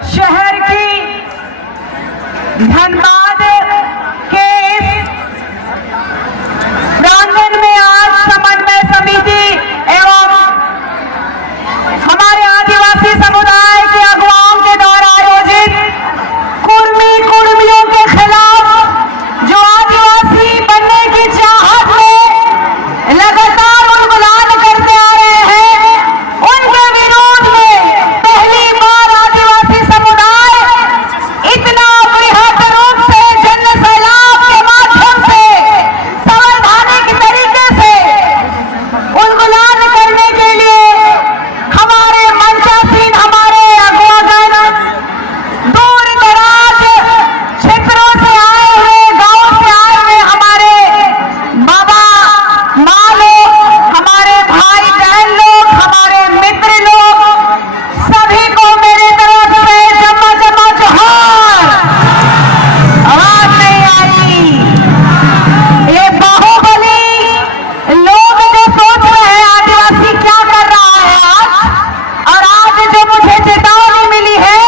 शहर की धनबाद के इस प्रांगण में आज समन्वय समिति एवं हमारे आदिवासी समुदाय के अगुवाओं के द्वारा आयोजित कुर्मियों के खिलाफ जो आदिवासी बनने की चाहत में लगातार उन्मूलन करते आ रहे हैं, उनके विरोध में पहली बार आदिवासी समुदाय इतना बृहद रूप से जन सैलाब के माध्यम से संवैधानिक तरीके से उन्मूलन करने के लिए हमारे मंचासीन हमारे अगुवागण दूर दराज क्षेत्रों से आए हुए, गांव से आए हुए हमारे बाबा माँ लोग, हमारे भाई बहन लोग, हमारे मित्र लोग, सभी को मेरी तरफ से जमा जमा जोहार। आवाज नहीं आई। ये बाहुबली लोग जो सोच रहे हैं आदिवासी क्या कर रहा है आज, और आज जो मुझे चेतावनी मिली है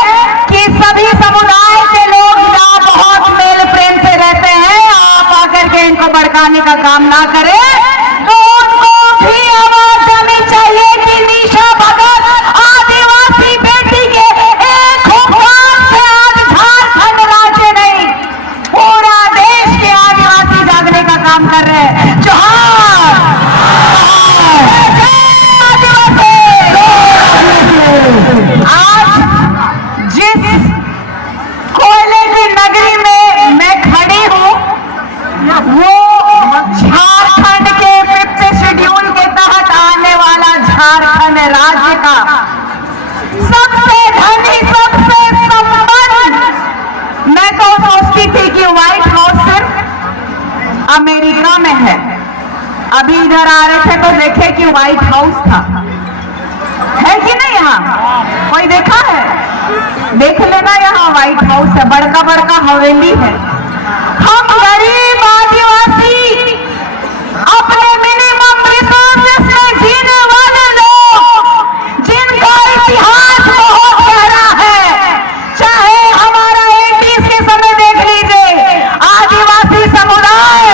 कि सभी समुदाय के लोग यहाँ बहुत मेल प्रेम से रहते हैं, आप आकर के इनको भड़काने का काम ना करें, तो उनको भी आवाज देनी चाहिए कि निशा भगत आदिवासी बेटी के एक हुक्म से आज झारखंड राज्य नहीं पूरा देश के आदिवासी जागने का काम कर रहे हैं। जोहार। आज जिस कोयले की नगरी में मैं खड़ी हूँ वो झारखंड के 5th शेड्यूल के तहत आने वाला झारखंड राज्य का सबसे धनी, सबसे संपन्न, मैं तो सोचती थी कि व्हाइट हाउस सिर्फ अमेरिका में है। अभी इधर आ रहे थे तो देखे कि व्हाइट हाउस था, है कि नहीं? यहाँ कोई देखा है? देख लेना, यहाँ व्हाइट हाउस है, बड़का बड़का हवेली है। हम गरीब आदिवासी अपने मिनिमम रिसोर्सेस में जीने वाले लोग, जिनका इतिहास बहुत गहरा है, चाहे हमारा 80s के समय देख लीजिए, आदिवासी समुदाय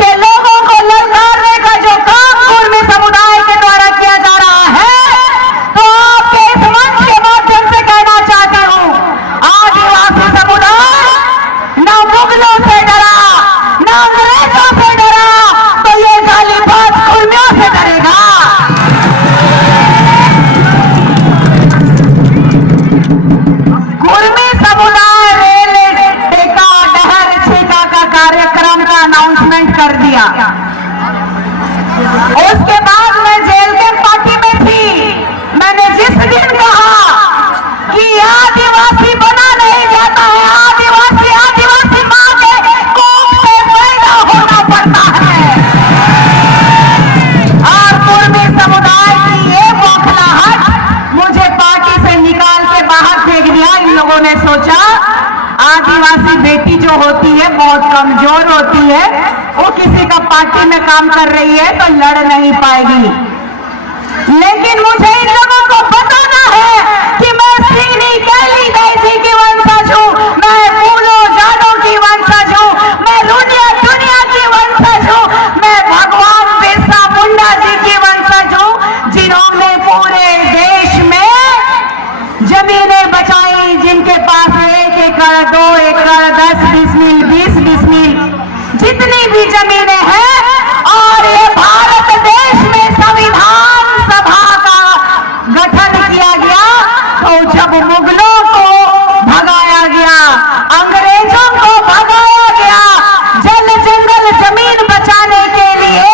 के लोगों को ललकारने का जो काम कुर्मी समुदाय के द्वारा किया जा रहा है, तो आपके इस मंच के माध्यम से कहना चाहती हूँ, आदिवासी समुदाय न मुगलों से डरा, न अंग्रेजों से डरा, तो ये गालीबाज कुर्मियों से डरेगा। कुर्मी समुदाय रेल टेका डहर छेका का कार्यक्रम का अनाउंसमेंट कर दिया। उसके बाद मैं जेल के पार्टी में थी। मैंने जिस दिन कहा कि आदिवासी बना नहीं जाता है, आदिवासी आदिवासी माँ के कोख से पैदा होना पड़ता है, और कुर्मी समुदाय की ये बौखलाहट मुझे पार्टी से निकाल के बाहर फेंक दिया। इन लोगों ने सोचा आदिवासी बेटी जो होती है बहुत कमजोर होती है, वो किसी का पार्टी में काम कर रही है तो लड़ नहीं पाएगी। लेकिन मुझे इन लोगों को बताना है कि मैं सिंगनी कैली दैसी की वंशज हूँ, मैं फूलो जादों की वंशज हूँ, मैं दुनिया की वंशज हूँ, मैं भगवान बिरसा मुंडा जी की वंशज हूँ, जिन्होंने पूरे देश में जमीनें बचाई, जिनके पास 1 एकड़ 2 एकड़ 10 मील 20 मील जितनी भी जमीनें हैं, और ये भारत देश में संविधान सभा का गठन किया गया। तो जब मुगलों को भगाया गया, अंग्रेजों को भगाया गया, जल जंगल जमीन बचाने के लिए,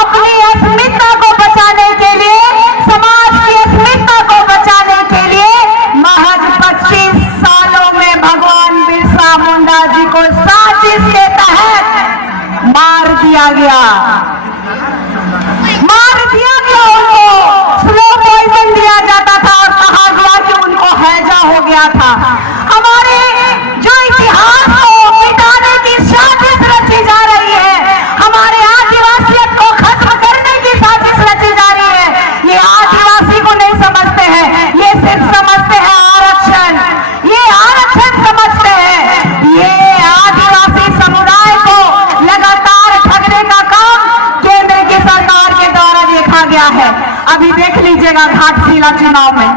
अपनी अस्मिता को बचाने के लिए, समाज की अस्मिता को बचाने के लिए, महज 25 सालों में भगवान बिरसा मुंडा जी को साजिश के तहत मार दिया गया, उनको स्लो पॉइजन दिया जाता था और कहा गया कि उनको हैजा हो गया था। हमारे जो इतिहास को मिटाने की साजिश रची जा रही है, हमारे आदिवासियत को खत्म करने की साजिश रची जा रही है, ये आदिवासी को नहीं समझते हैं, ये सिर्फ समझते हैं आरक्षण, देखिएगा घाटशिला चुनाव में,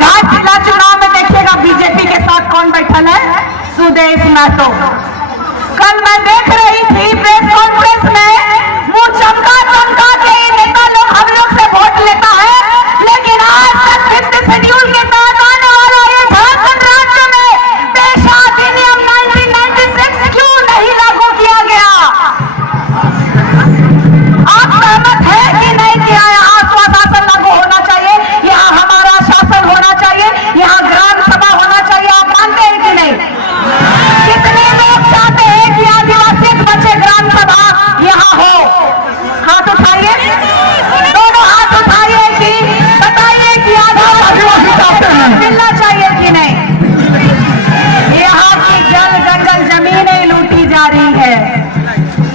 घाटशिला चुनाव में देखिएगा बीजेपी के साथ कौन बैठल है, सुदेश महतो। कल मैं देख रही थी प्रेस कॉन्फ्रेंस में मुंह चमका चमका के नेता लोग हम लोग से वोट लेता है, लेकिन आज तक 5th शेड्यूल के तहत आने वाला ये झारखंड राज्य में पेशा अधिनियम 1996 क्यों नहीं लागू किया गया? आप सहमत है कि नहीं किया? यहाँ स्वशासन लागू होना चाहिए, यहाँ हमारा शासन होना चाहिए, यहाँ ग्राम सभा होना चाहिए। आप मानते हैं कि नहीं? कितने लोग चाहते हैं कि आदिवासी बच्चे ग्राम सभा यहाँ हो? हाथ उठाइए, दोनों हाथ उठाइए कि बताइए कि आदिवासी चाहते हैं, मिलना चाहिए कि नहीं? यहाँ की जल जंगल जमीनें लूटी जा रही है।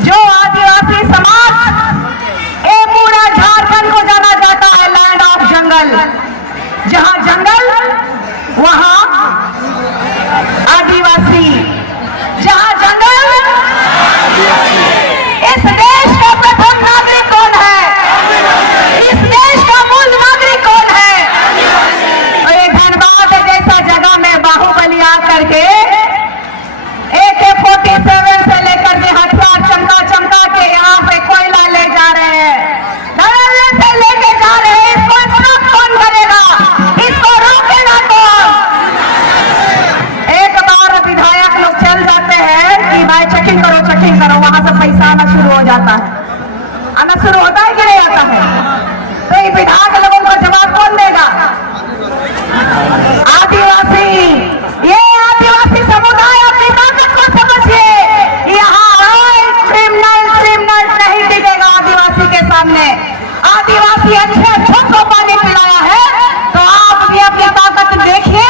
जो आदिवासी समाज ये पूरा झारखंड को जाना जाता है लैंड ऑफ जंगल, जहाँ जंगल वहाँ आदिवासी, जहाँ जंगल। इस देश का प्रथम नागरिक कौन है? इस देश का मूल नागरिक कौन है? और ये धनबाद जैसा जगह में बाहुबली आकर के AK-47 से लेकर के हथियार चमका चमका के यहाँ पे कोयला ले जा रहे हैं, धड़ल्ले से लेके जा रहे हैं। इसको स्टॉप कौन करेगा? इसको रोकेगा कौन? एक बार विधायक लोग चल जाते हैं कि भाई चेकिंग करो, वहां से पैसा आना शुरू हो जाता है। आना शुरू होता है कि नहीं आता है? तो ये विधायक लोगों को जवाब कौन देगा? आदिवासी। ये आदिवासी समुदाय अपनी ताकत को समझिए। यहाँ क्रिमिनल नहीं टिकेगा आदिवासी के सामने। आदिवासी अच्छे को पानी पिलाया है, तो आप भी अपनी ताकत देखिए।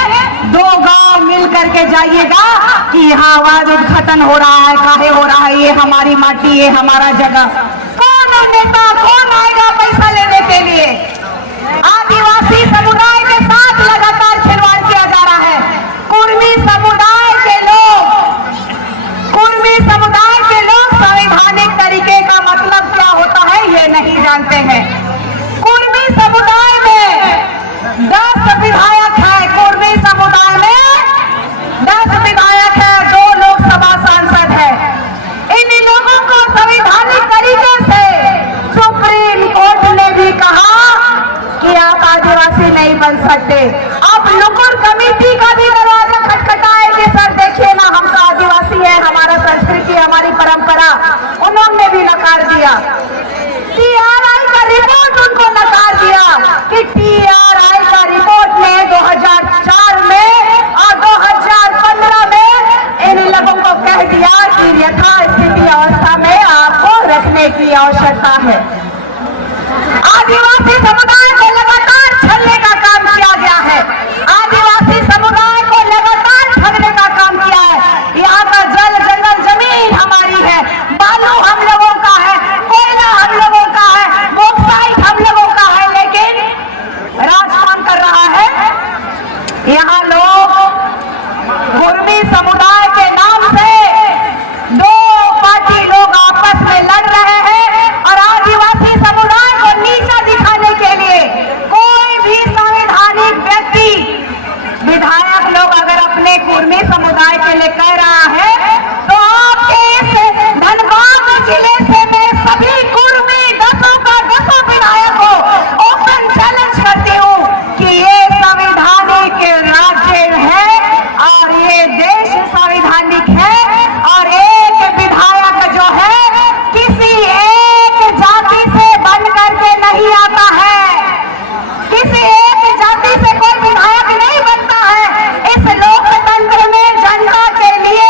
2 गांव मिल करके जाइएगा कि यहाँ आवाज उद्घाटन हो रहा है, काहे हो रहा है, ये हमारी माटी, ये हमारा जगह। कौन नेता, कौन आएगा पैसा लेने के लिए? आदिवासी समुदाय के साथ लगातार खिलवाड़ किया जा रहा है। कुर्मी समुदाय के लोग संवैधानिक तरीके का मतलब क्या होता है ये नहीं जानते हैं। कुर्मी समुदाय में 10 विधायक है, कुर्मी समुदाय में 10 विधायक है, 2 लोकसभा सांसद है। इन लोगों को संवैधानिक तरीके से सुप्रीम कोर्ट ने भी कहा कि आप आदिवासी नहीं बन सकते। आप लुकुर कमेटी का भी दरवाजा खटखटाए कि सर देखिए ना, हम तो आदिवासी है, हमारा संस्कृति, हमारी परंपरा, उन्होंने भी नकार दिया। TRI का रिपोर्ट उनको नकार दिया कि TRI का रिपोर्ट ने 2004 में और 2015 में इन लोगों को कह दिया कि यथास्थिति अवस्था में आपको रखने की आवश्यकता है। आदिवासी समुदाय को लगातार छलने का काम किया गया है, आदिवासी समुदाय को लगातार ठगने का काम किया है। यहाँ का जल जंगल जमीन हमारी है, बालू हम लोगों का है, कोयला हम लोगों का है, बॉक्साइट हम लोगों का है, लेकिन राज कौन कर रहा है? यहाँ लोग कुर्मी समुदाय के नाम से 2 पार्टी लोग आपस में लड़ रहे हैं और आदिवासी समुदाय को नीचा दिखाने के लिए कोई भी संवैधानिक व्यक्ति, विधायक लोग अगर अपने कुर्मी समुदाय के लिए कह रहा है, तो आपके इस धनबाद जिले से मैं सभी कुर्मी 10 का 10 विधायक को ओपन चैलेंज करती हूँ कि ये संवैधानिक राज्य है और ये देश संवैधानिक है, और एक विधायक जो है किसी एक जाति से बन करके नहीं आता है, किसी एक जाति से कोई विधायक नहीं बनता है। इस लोकतंत्र में जनता के लिए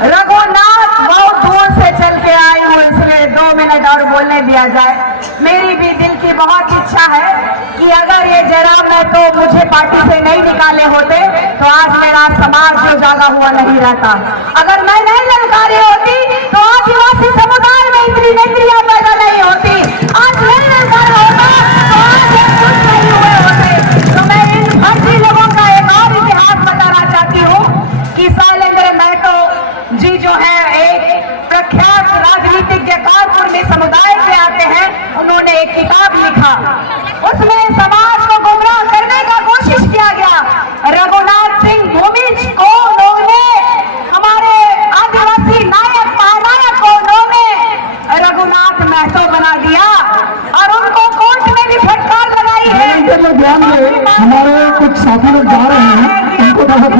रघुनाथ बहुत दूर से चल के आई हूँ, इसलिए 2 मिनट और बोलने दिया जाए। मेरी भी दिल की बहुत इच्छा है कि अगर ये जयराम मैं तो मुझे पार्टी से नहीं निकाले होते तो आज मेरा समाज जो जागा हुआ नहीं रहता। अगर मैं नहीं ललकारी होती तो आदिवासी समुदाय में इतनी नेत्रियां पैदा नहीं होती। आज नहीं ललकार होता तो आज हम कुछ नहीं हुए होते। तो मैं इन फर्जी लोगों का एक और इतिहास बताना चाहती हूँ कि शैलेंद्र महतो जी जो है एक प्रख्यात राजनीतिज्ञ कानपुर में समुदाय से आते हैं। उन्होंने एक किताब लिखा, उसमें समाज को गुमराह करने का कोशिश किया गया। रघुनाथ सिंह भूमिज को लोगों ने, हमारे आदिवासी नायक महानायक को उन्होंने रघुनाथ महतो बना दिया और उनको कोर्ट में भी फटकार लगाई है। ध्यान दें, हमारे कुछ साथी लोग जा रहे हैं, उनको बहुत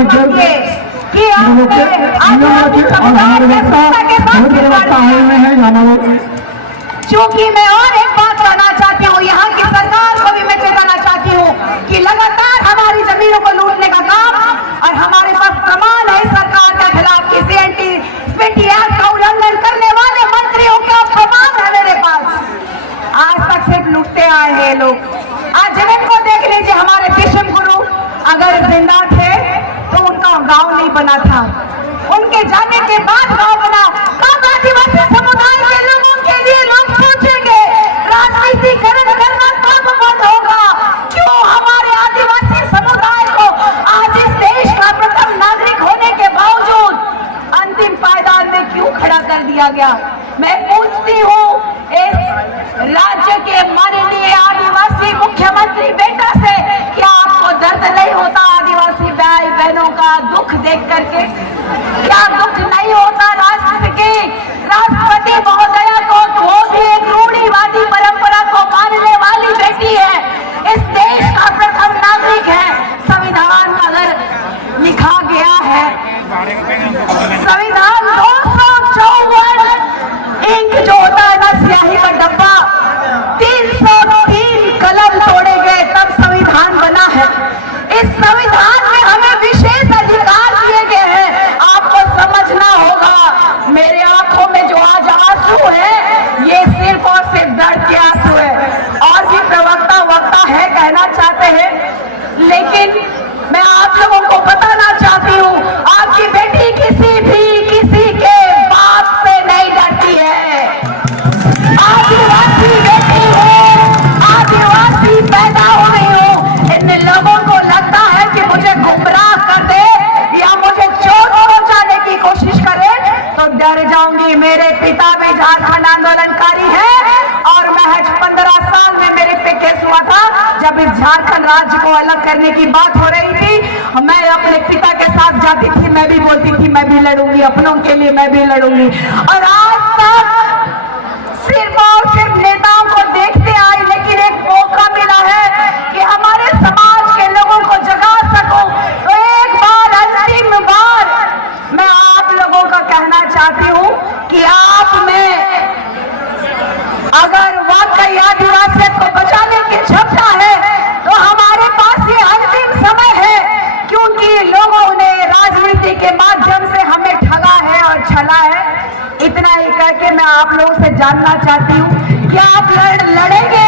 चूंकि मैं और एक बात कहना चाहती हूँ, यहाँ की सरकार को भी मैं चेताना चाहती हूँ कि लगातार हमारी जमीनों को लूटने का काम और हमारे पास प्रमाण है सरकार के खिलाफ किसी एंटी एक्ट का उल्लंघन करने वाले मंत्रियों का प्रमाण है मेरे पास। आज तक सिर्फ लूटते आए हैं लोग। आज जगत को देख लीजिए, हमारे विश्व गुरु अगर जिंदा थे तो उनका गांव नहीं बना था, उनके जाने के बाद गांव बना। कब आदिवासी समुदाय के लोगों के लिए लोग सोचेंगे राजनीतिकरण करना कब बंद होगा? क्यों हमारे आदिवासी समुदाय को आज इस देश का प्रथम नागरिक होने के बावजूद अंतिम पायदान में क्यों खड़ा कर दिया गया? मैं पूछती हूँ इस राज्य के माननीय आदिवासी मुख्यमंत्री बेटा से, क्या आपको दर्द नहीं होता आदिवासी भाई बहनों का दुख देख करके? क्या दुख नहीं होता राष्ट्रपति महोदया को? वो भी एक रूढ़िवादी परंपरा को मानने वाली बेटी है, इस देश का प्रथम नागरिक है। संविधान अगर लिखा गया है, संविधान 254 इंक जो होता है ना, स्याही का डब्बा, 303 कलम तोड़े गए तब संविधान बना है। इस संविधान में हमें विशेष अधिकार दिए गए हैं, आपको समझना होगा। मेरे आंखों में जो आज आंसू है, ये सिर्फ और सिर्फ दर्द के आंसू है। और भी प्रवक्ता वक्ता है कहना चाहते हैं, लेकिन मैं आप लोगों को बताना चाहती हूँ, आपकी बेटी किसी के बाप से नहीं डरती है। आदिवासी बेटी हो, आदिवासी पैदा हुई हो। इन लोगों को लगता है कि मुझे गुमराह कर दे या मुझे चोट पहुंचाने की कोशिश करे तो डर जाऊंगी। मेरे पिता भी झारखंड आंदोलनकारी है और महज 15 साल में मेरे पे केस हुआ था जब इस झारखंड राज्य को अलग करने की बात हो रही थी। मैं अपने पिता के साथ जाती थी, मैं भी बोलती थी मैं भी लड़ूंगी, अपनों के लिए मैं भी लड़ूंगी। और आज तक सिर्फ और सिर्फ नेताओं को देखते आई, लेकिन एक मौका मिला है कि हमारे समाज के लोगों को जगा सकूं। तो एक बार, अंतिम बार मैं आप लोगों का कहना चाहती हूँ कि आप में अगर वाकई आदिवासियत को बचाने की क्षमता है तो हमारे पास ये अंतिम समय है, क्योंकि लोगों ने राजनीति के माध्यम से हमें ठगा है और छला है। इतना ही करके मैं आप लोगों से जानना चाहती हूँ कि आप लड़ेंगे